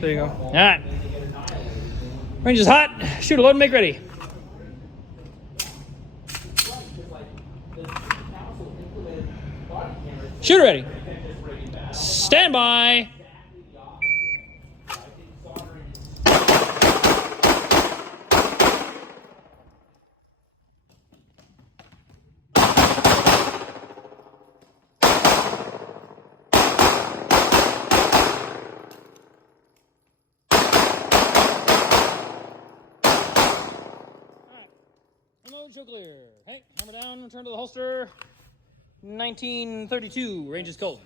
There you go. All right. Range is hot. Shoot, load, and make ready. Shooter ready. Stand by. Unload, show clear. Hey, hammer down, return to the holster. 1932, range is cold.